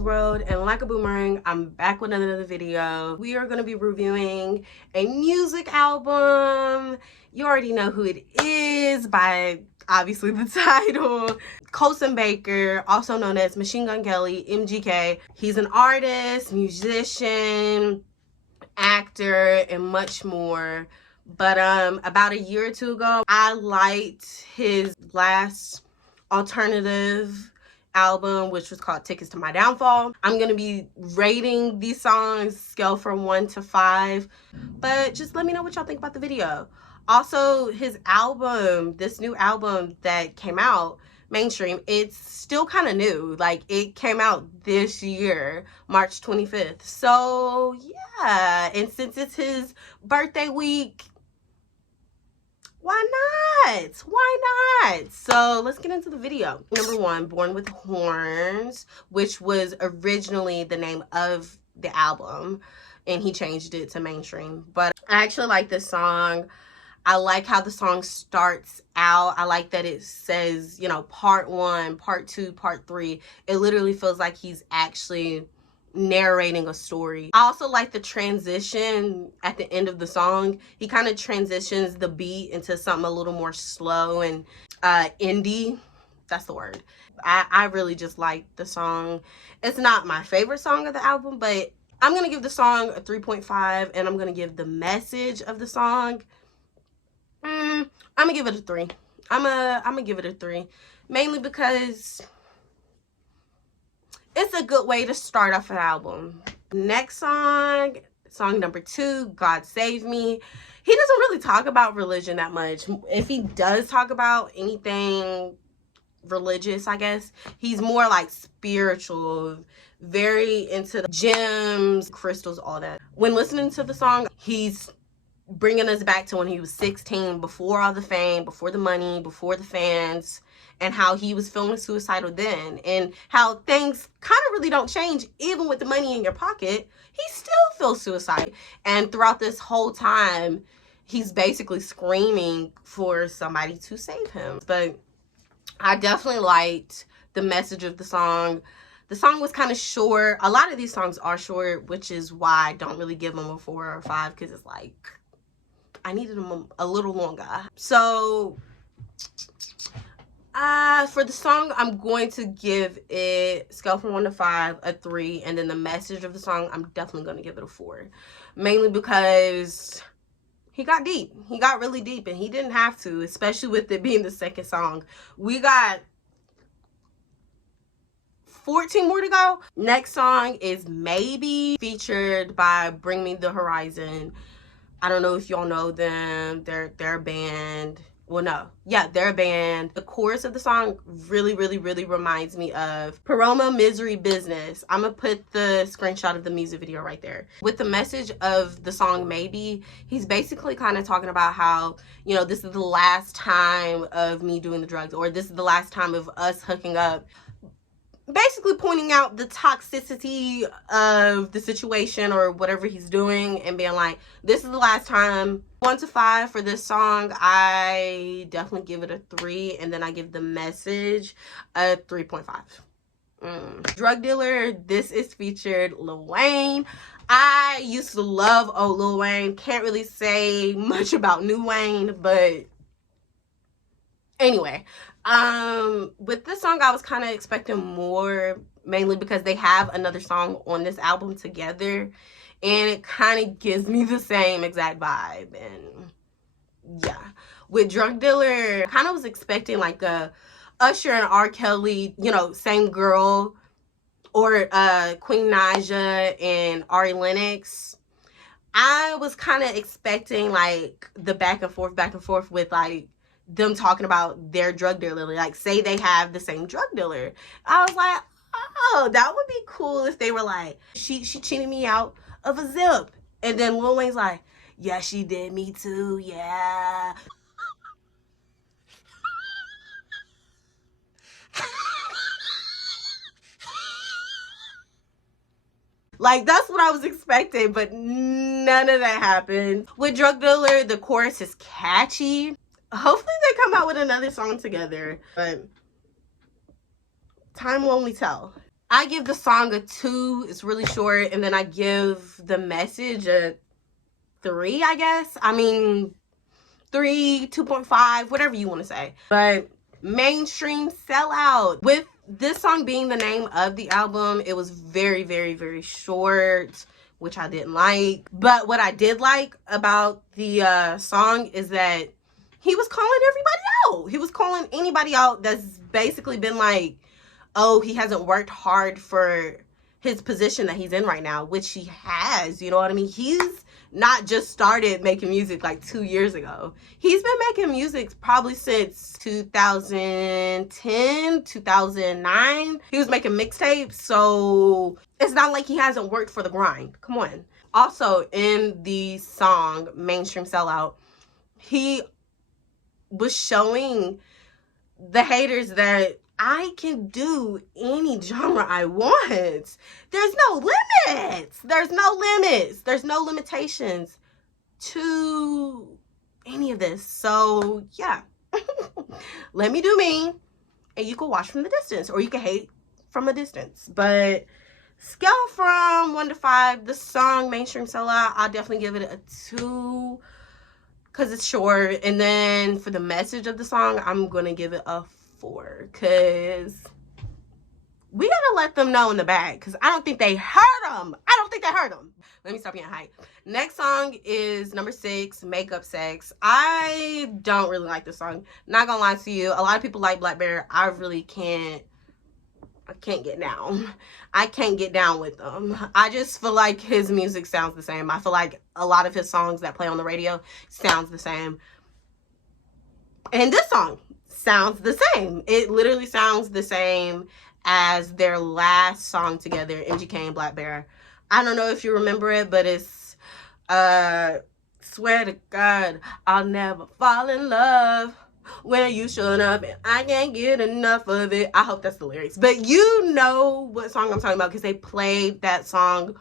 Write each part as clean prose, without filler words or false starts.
World, and like a boomerang, I'm back with another video. We are going to be reviewing a music album. You already know who it is by obviously the title. Colson Baker, also known as Machine Gun Kelly, MGK. He's an artist, musician, actor, and much more. But about a year or two ago, I liked his last alternative album, which was called Tickets to My Downfall. I'm gonna be rating these songs scale from 1 to 5, but just let me know what y'all think about the video. Also, his album, this new album that came out, Mainstream, it's still kind of new. Like, it came out this year, March 25th. So yeah, and since it's his birthday week, why not? So let's get into the video. Number 1, Born with Horns, which was originally the name of the album, and he changed it to Mainstream. But I actually like this song. I like how the song starts out. I like that it says, you know, part 1, part 2, part 3. It literally feels like he's actually narrating a story. I also like the transition at the end of the song. He kind of transitions the beat into something a little more slow and indie. That's the word. I really just like the song. It's not my favorite song of the album, but I'm gonna give the song a 3.5, and I'm gonna give the message of the song, I'm gonna give it a 3. I'm gonna give it a 3, mainly because it's a good way to start off an album. Next song, song number 2, God Save Me. He doesn't really talk about religion that much. If he does talk about anything religious, I guess, he's more like spiritual, very into the gems, crystals, all that. When listening to the song, he's bringing us back to when he was 16, before all the fame, before the money, before the fans, and how he was feeling suicidal then, and how things kind of really don't change. Even with the money in your pocket, he still feels suicidal. And throughout this whole time, he's basically screaming for somebody to save him. But I definitely liked the message of the song. The song was kind of short. A lot of these songs are short, which is why I don't really give them a 4 or 5, because it's like, I needed them a little longer. So for the song, I'm going to give it, scale from 1 to 5, a 3. And then the message of the song, I'm definitely going to give it a 4. Mainly because he got deep. He got really deep, and he didn't have to, especially with it being the second song. We got 14 more to go. Next song is Maybe, featured by Bring Me the Horizon. I don't know if y'all know them. They're a band. Well, no. Yeah, they're a band. The chorus of the song really reminds me of Paramore, Misery Business. I'm gonna put the screenshot of the music video right there. With the message of the song Maybe, he's basically kind of talking about how, you know, this is the last time of me doing the drugs, or this is the last time of us hooking up. Basically pointing out the toxicity of the situation or whatever he's doing, and being like, this is the last time. 1 to 5 for this song, I definitely give it a 3, and then I give the message a 3.5. Drug Dealer, this is featured Lil Wayne. I used to love old Lil Wayne. Can't really say much about new Wayne, but anyway, with this song, I was kind of expecting more, mainly because they have another song on this album together, and it kind of gives me the same exact vibe. And yeah, with Drug Dealer, I kind of was expecting like a Usher and R. Kelly, you know, same girl, or Queen Naija and Lennox. I was kind of expecting like the back and forth with like them talking about their drug dealer, like say they have the same drug dealer. I was like, oh, that would be cool if they were like, she cheated me out of a zip, and then Lil Wayne's like, yeah, she did, me too, yeah. Like, that's what I was expecting, but none of that happened. With Drug Dealer, the chorus is catchy. Hopefully they come out with another song together, but time will only tell. I give the song a 2. It's really short, and then I give the message a 3, I guess. I mean, 3, 2.5, whatever you want to say. But mainstream sellout. With this song being the name of the album, it was very, very, very short, which I didn't like. But what I did like about the song is that he was calling everybody out. He was calling anybody out that's basically been like, oh, he hasn't worked hard for his position that he's in right now, which he has, you know what I mean? He's not just started making music like 2 years ago. He's been making music probably since 2010, 2009. He was making mixtapes, so it's not like he hasn't worked for the grind. Come on. Also, in the song Mainstream Sellout, he was showing the haters that I can do any genre I want. There's no limits. There's no limits. There's no limitations to any of this. So, yeah. Let me do me. And you can watch from the distance. Or you can hate from a distance. But scale from 1 to 5. The song Mainstream Sellout, I'll definitely give it a 2. Because it's short. And then for the message of the song, I'm going to give it a 4, because we gotta let them know in the back, because I don't think they heard them. Let me stop being hype. Next song is number 6, Makeup Sex. I don't really like this song, not gonna lie to you. A lot of people like Blackberry. I can't get down. I can't get down with them. I just feel like his music sounds the same. I feel like a lot of his songs that play on the radio sounds the same. And this song sounds the same. It literally sounds the same as their last song together, MGK and Blackberry. I don't know if you remember it, but it's swear to God, I'll never fall in love when you showed up and I can't get enough of it. I hope that's the lyrics, but you know what song I'm talking about, because they played that song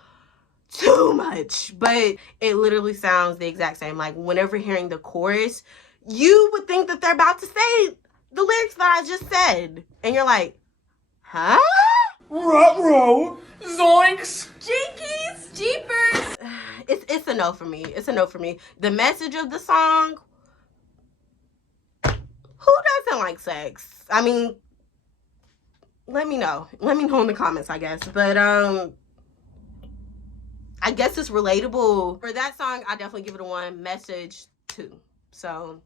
too much. But it literally sounds the exact same. Like, whenever hearing the chorus, you would think that they're about to say the lyrics that I just said. And you're like, huh? Ruh-roh, zoinks, jinkies, jeepers. It's a no for me. It's a no for me. The message of the song, who doesn't like sex? I mean, let me know. Let me know in the comments, I guess. But, I guess it's relatable. For that song, I definitely give it a 1. Message 2. So,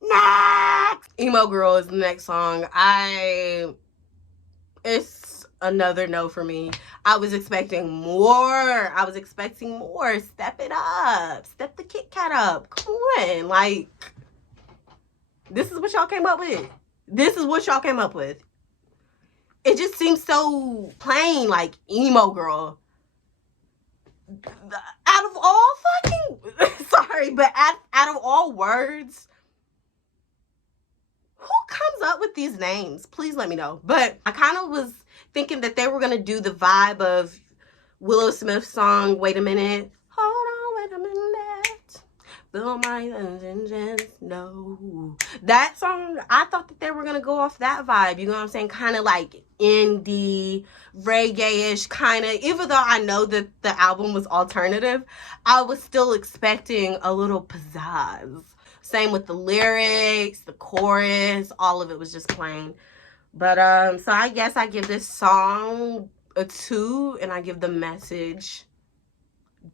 next! Emo Girl is the next song. It's another no for me. I was expecting more. Step it up. Step the Kit Kat up. Come on. Like, this is what y'all came up with. It just seems so plain, like Emo Girl. Out of all fucking, sorry, but out of all words, who comes up with these names? Please let me know. But I kind of was thinking that they were going to do the vibe of Willow Smith's song, Wait a Minute. Hold on, wait a minute. Feel my engines, no. That song, I thought that they were going to go off that vibe. You know what I'm saying? Kind of like indie, reggae-ish kind of. Even though I know that the album was alternative, I was still expecting a little pizzazz. Same with the lyrics, the chorus, all of it was just plain. But, so I guess I give this song a 2, and I give the message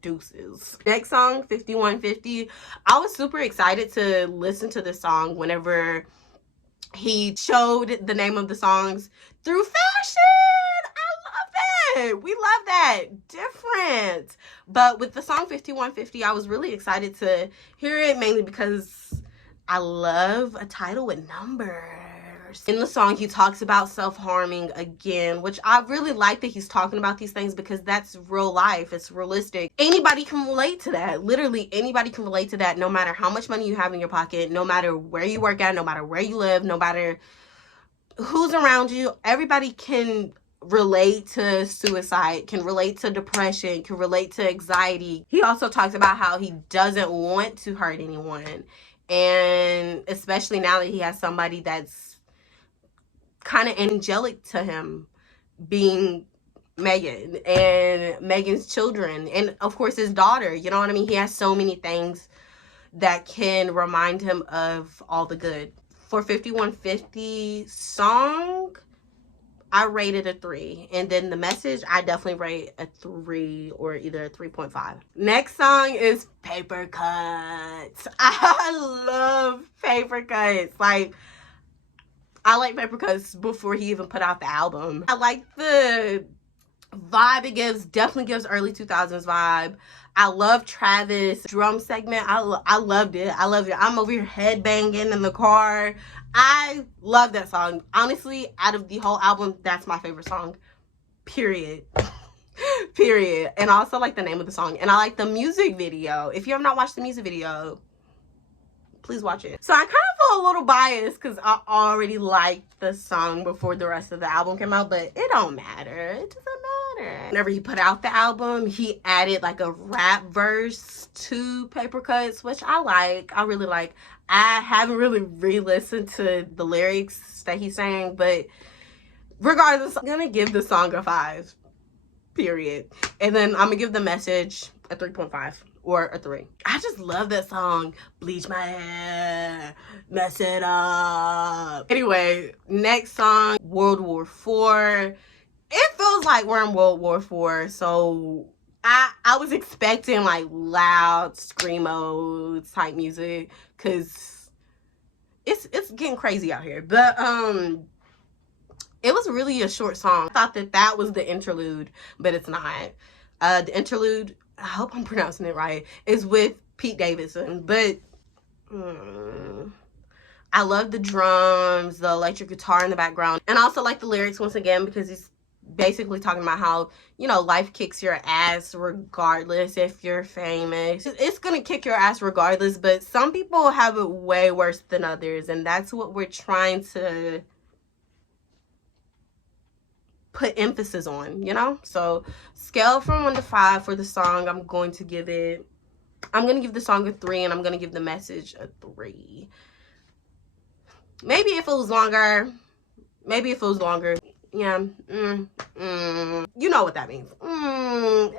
deuces. Next song, 5150. I was super excited to listen to this song whenever he showed the name of the songs through fashion. I love it. We love that. Different. But with the song 5150, I was really excited to hear it, mainly because I love a title with numbers. In the song, he talks about self-harming again, which I really like that he's talking about these things, because that's real life. It's realistic. Anybody can relate to that. Literally, anybody can relate to that, no matter how much money you have in your pocket, no matter where you work at, no matter where you live, no matter who's around you. Everybody can relate to suicide, can relate to depression, can relate to anxiety. He also talks about how he doesn't want to hurt anyone. And especially now that he has somebody that's kind of angelic to him, being Megan and Megan's children, and of course his daughter. You know what I mean? He has so many things that can remind him of all the good. For 5150 song, I rated a 3. And then the message, I definitely rate a 3 or either a 3.5. Next song is Paper Cuts. I love Paper Cuts. Like, I like Paper Cuts before he even put out the album. I like the vibe it gives. Definitely gives early 2000s vibe. I love Travis' drum segment. I loved it. I loved it. I'm over here headbanging in the car. I love that song. Honestly, out of the whole album, that's my favorite song. Period. Period. And I also like the name of the song. And I like the music video. If you have not watched the music video, please watch it. So I kind of feel a little biased because I already liked the song before the rest of the album came out, but it don't matter. It doesn't matter. Whenever he put out the album, he added like a rap verse to Paper Cuts, which I like. I really like. I haven't really re-listened to the lyrics that he's saying, but regardless, I'm gonna give the song a 5. Period. And then I'm gonna give the message a 3.5. Or a 3. I just love that song. Bleach my hair, mess it up. Anyway, next song, World War IV. It feels like we're in World War IV, so I was expecting like loud screamo type music because it's getting crazy out here. But it was really a short song. I thought that was the interlude, but it's not. The interlude, I hope I'm pronouncing it right, is with Pete Davidson. But I love the drums, the electric guitar in the background. And I also like the lyrics once again because he's basically talking about how, you know, life kicks your ass regardless if you're famous. It's gonna kick your ass regardless, but some people have it way worse than others. And that's what we're trying to put emphasis on, you know? So scale from 1 to 5 for the song, I'm going to give the song a 3, and I'm going to give the message a 3. Maybe if it was longer, yeah, you know what that means. The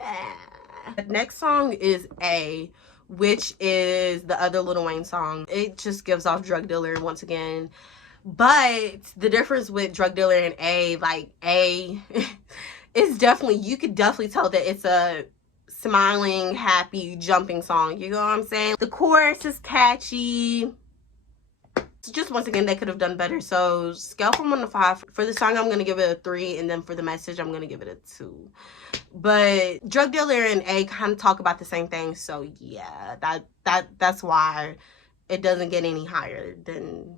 next song is A, which is the other Lil Wayne song. It just gives off drug dealer once again. But the difference with drug dealer and A, like A is definitely, you could definitely tell that it's a smiling, happy, jumping song. You know what I'm saying? The chorus is catchy. Just once again, they could have done better. So scale from 1 to 5. For the song, I'm going to give it a 3. And then for the message, I'm going to give it a 2. But drug dealer and A kind of talk about the same thing. So yeah, that's why it doesn't get any higher than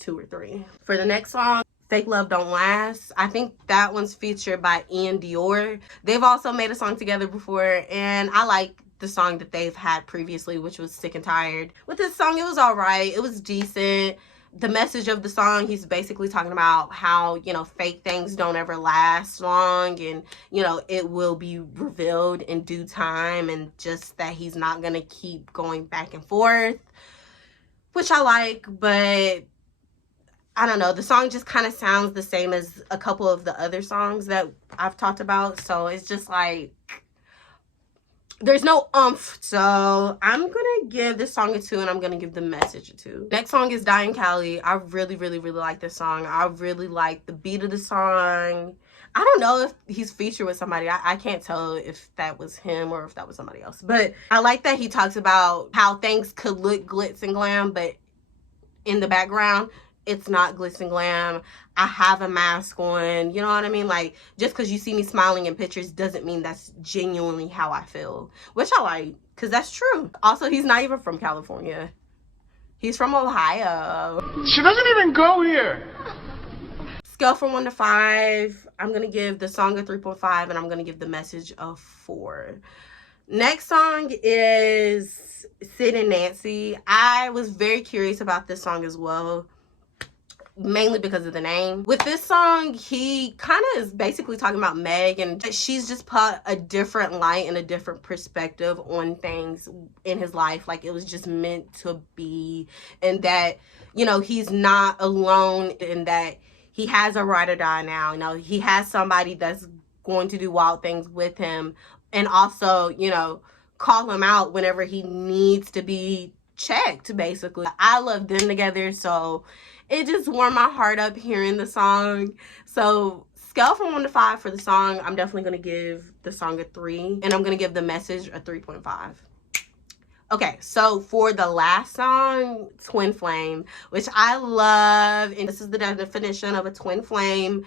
2 or 3. For the next song, Fake Love Don't Last, I think that one's featured by Iann Dior. They've also made a song together before, and I like the song that they've had previously, which was Sick and Tired. With this song, it was alright. It was decent. The message of the song, he's basically talking about how, you know, fake things don't ever last long, and, you know, it will be revealed in due time, and just that he's not gonna keep going back and forth, which I like. But I don't know, the song just kind of sounds the same as a couple of the other songs that I've talked about. So it's just like, there's no oomph. So I'm going to give this song a 2, and I'm going to give the message a 2. Next song is Die in Cali. I really, really, really like this song. I really like the beat of the song. I don't know if he's featured with somebody. I can't tell if that was him or if that was somebody else. But I like that he talks about how things could look glitz and glam, but in the background, it's not glitz and glam. I have a mask on. You know what I mean? Like, just because you see me smiling in pictures doesn't mean that's genuinely how I feel. Which I like, because that's true. Also, he's not even from California. He's from Ohio. She doesn't even go here. Scale from 1 to 5. I'm going to give the song a 3.5, and I'm going to give the message a 4. Next song is Sid and Nancy. I was very curious about this song as well. mainly because of the name. With this song, he kind of is basically talking about Meg, and she's just put a different light and a different perspective on things in his life. Like, it was just meant to be, and that, you know, he's not alone, and that he has a ride or die now. You know, he has somebody that's going to do wild things with him, and also, you know, call him out whenever he needs to be checked, basically. I love them together, so it just warmed my heart up hearing the song. So scale from 1 to 5 for the song, I'm definitely going to give the song a 3, and I'm going to give the message a 3.5. Okay, so for the last song, Twin Flame, which I love, and this is the definition of a twin flame.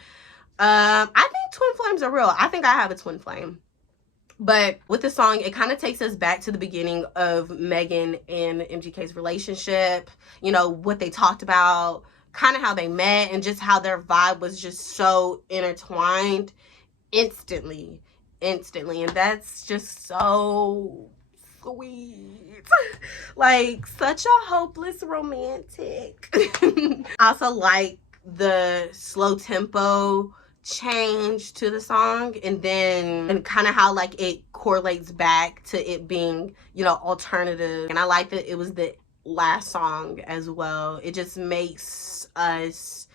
I think twin flames are real. I think I have a twin flame. But with the song, it kind of takes us back to the beginning of Megan and MGK's relationship, you know, what they talked about, kind of how they met, and just how their vibe was just so intertwined instantly. And that's just so sweet. Like, such a hopeless romantic. I also like the slow tempo change to the song, and kind of how like it correlates back to it being, you know, alternative. And I like that it was the last song as well. It just makes us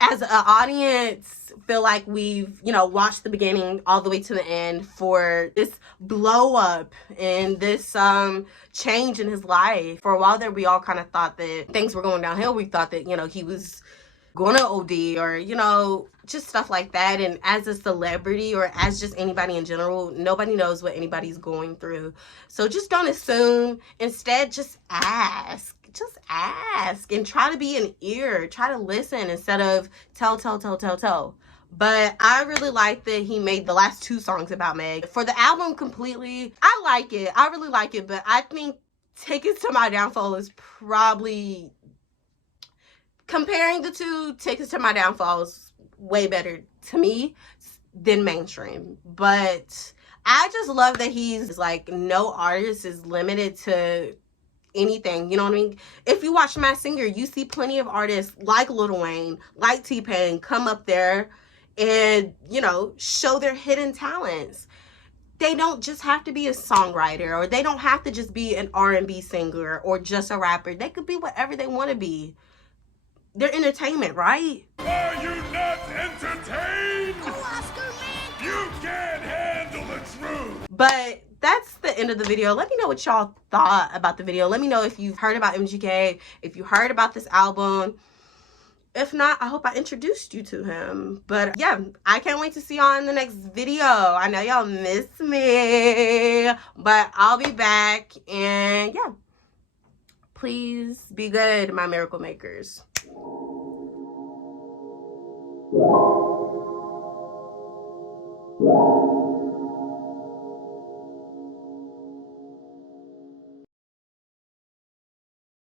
as an audience feel like we've, you know, watched the beginning all the way to the end for this blow up and this change in his life. For a while there, we all kind of thought that things were going downhill. We thought that, you know, he was going to OD, or, you know, just stuff like that. And as a celebrity, or as just anybody in general, nobody knows what anybody's going through. So just don't assume. Instead, just ask. Just ask and try to be an ear. Try to listen instead of tell. But I really like that he made the last 2 songs about Meg. For the album completely, I like it. I really like it. But I think Tickets to My Downfall is probably, comparing the 2, Tickets to My Downfall is way better to me than Mainstream. But I just love that he's like, no artist is limited to anything, you know what I mean? If you watch Masked Singer, you see plenty of artists like Lil Wayne, like T-Pain, come up there and, you know, show their hidden talents. They don't just have to be a songwriter, or they don't have to just be an R&B singer, or just a rapper. They could be whatever they want to be. They're entertainment, right? Are you not entertained? You can't handle the truth. But that's the end of the video. Let me know what y'all thought about the video. Let me know if you've heard about MGK, if you heard about this album. If not, I hope I introduced you to him. But yeah, I can't wait to see y'all in the next video. I know y'all miss me, but I'll be back. And yeah, please be good, my miracle makers. Yeah.